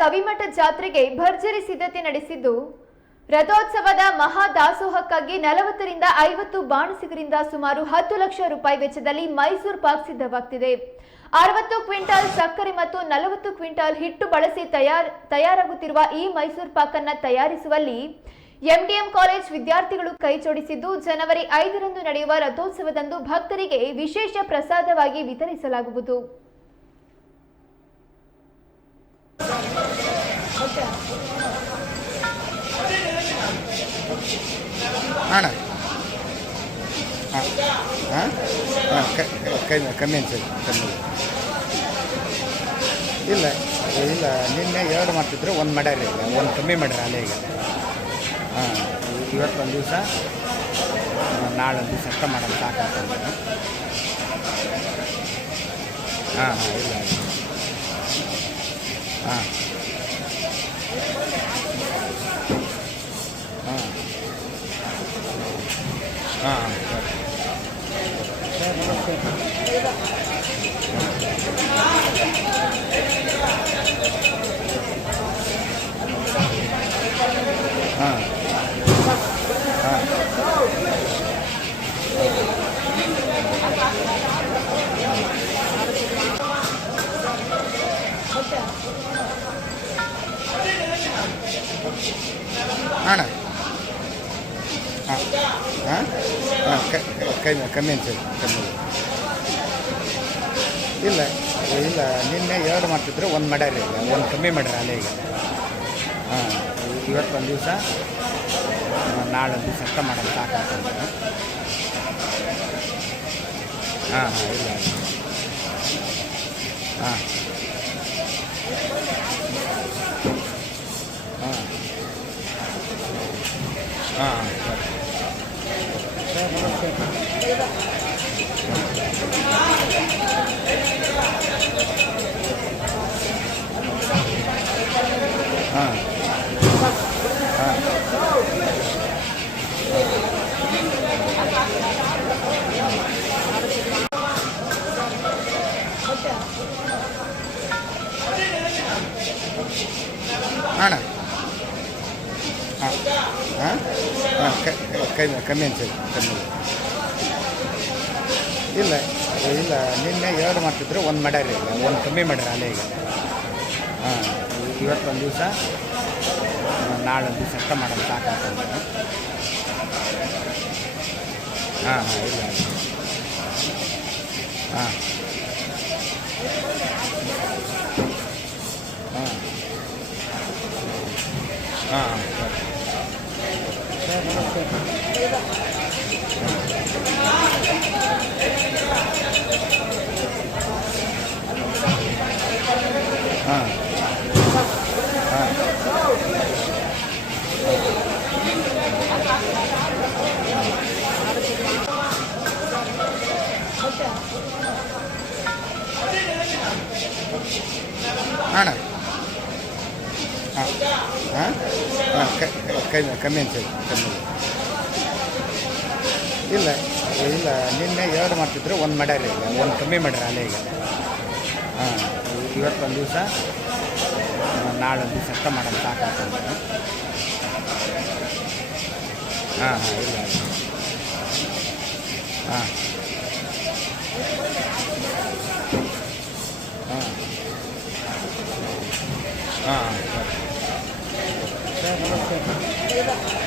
ಗವಿಮಠ ಜಾತ್ರೆಗೆ ಭರ್ಜರಿ ಸಿದ್ಧತೆ ನಡೆಸಿದ್ದು, ರಥೋತ್ಸವದ ಮಹಾದಾಸೋಹಕ್ಕಾಗಿ 40 ರಿಂದ 50 ಬಾಣಸಿಗರಿಂದ ಸುಮಾರು 10 ಲಕ್ಷ ರೂಪಾಯಿ ವೆಚ್ಚದಲ್ಲಿ ಮೈಸೂರು ಪಾಕ್ ಸಿದ್ಧವಾಗುತ್ತಿದೆ. 60 ಕ್ವಿಂಟಾಲ್ ಸಕ್ಕರೆ ಮತ್ತು 40 ಕ್ವಿಂಟಾಲ್ ಹಿಟ್ಟು ಬಳಸಿ ತಯಾರಾಗುತ್ತಿರುವ ಈ ಮೈಸೂರು ಪಾಕ್ ಅನ್ನು ತಯಾರಿಸುವಲ್ಲಿ ಎಂಡಿಎಂ ಕಾಲೇಜ್ ವಿದ್ಯಾರ್ಥಿಗಳು ಕೈ ಜೋಡಿಸಿದ್ದು, ಜನವರಿ 5ರಂದು ನಡೆಯುವ ರಥೋತ್ಸವದಂದು ಭಕ್ತರಿಗೆ ವಿಶೇಷ ಪ್ರಸಾದವಾಗಿ ವಿತರಿಸಲಾಗುವುದು. ಕಮ್ಮಿ ಅನ್ಸೋದು ಕಮ್ಮಿ ಇಲ್ಲ ಇಲ್ಲ ನಿನ್ನೆ 2 ಮಾಡ್ತಿದ್ರು, 1 ಮಾಡ್ಯಾರ, ಈಗ 1 ಕಮ್ಮಿ ಮಾಡ್ಯಾರ ಅಲ್ಲೇ. ಈಗ ಇವತ್ತೊಂದು ದಿವಸ, ನಾಳೆ ಒಂದು ದಿವಸ ಅಷ್ಟ ಮಾಡೋದು ಸಾಕಾಗ್ತದೆ. ಇಲ್ಲ ಅಣ್ಣ ಕಮ್ಮಿ ಅನ್ಸೋದು ಕಮ್ಮಿ ಇಲ್ಲ ಇಲ್ಲ ನಿನ್ನೆ 2 ಮಾಡ್ತಿದ್ರು, 1 ಮಾಡ್ಯಾರ, ಈಗ 1 ಕಮ್ಮಿ ಮಾಡ್ಯಾರ ಅಲ್ಲೇ. ಈಗ ಇವತ್ತೊಂದು ದಿವಸ, ನಾಳೆ ಒಂದು ದಿವಸ ಅಷ್ಟ ಮಾಡೋದು ಸಾಕಾಗ್ತದೆ. ಇಲ್ಲ ಅಣ್ಣ ಕಮ್ಮಿ ಅನ್ಸೋದು ಕಮ್ಮಿ ಇಲ್ಲ ಇಲ್ಲ ನಿನ್ನೆ 2 ಮಾಡ್ತಿದ್ರು, 1 ಮಾಡ್ಯಾರ, ಈಗ 1 ಕಮ್ಮಿ ಮಾಡ್ಯಾರ ಅಲ್ಲೇ. ಈಗ ಇವತ್ತೊಂದು ದಿವಸ, ನಾಳೆ ಒಂದು ದಿವಸ ಅಷ್ಟ ಮಾಡೋದು ಸಾಕಾಗ್ತದೆ. ಇಲ್ಲ ಅಣ್ಣ ಕಮ್ಮಿ ಅನ್ಸೋದು ಕಮ್ಮಿ ಇಲ್ಲ ಇಲ್ಲ ನಿನ್ನೆ 2 ಮಾಡ್ತಿದ್ರು, 1 ಮಾಡ್ಯಾರ, ಈಗ 1 ಕಮ್ಮಿ ಮಾಡ್ಯಾರ ಅಲ್ಲೇ. ಈಗ ಇವತ್ತೊಂದು ದಿವಸ, ನಾಳೆ ಒಂದು ದಿವಸ ಅಷ್ಟ ಮಾಡೋದು ಸಾಕಾಗ್ತದೆ. ಇಲ್ಲ ನಮಸ್ತೆ.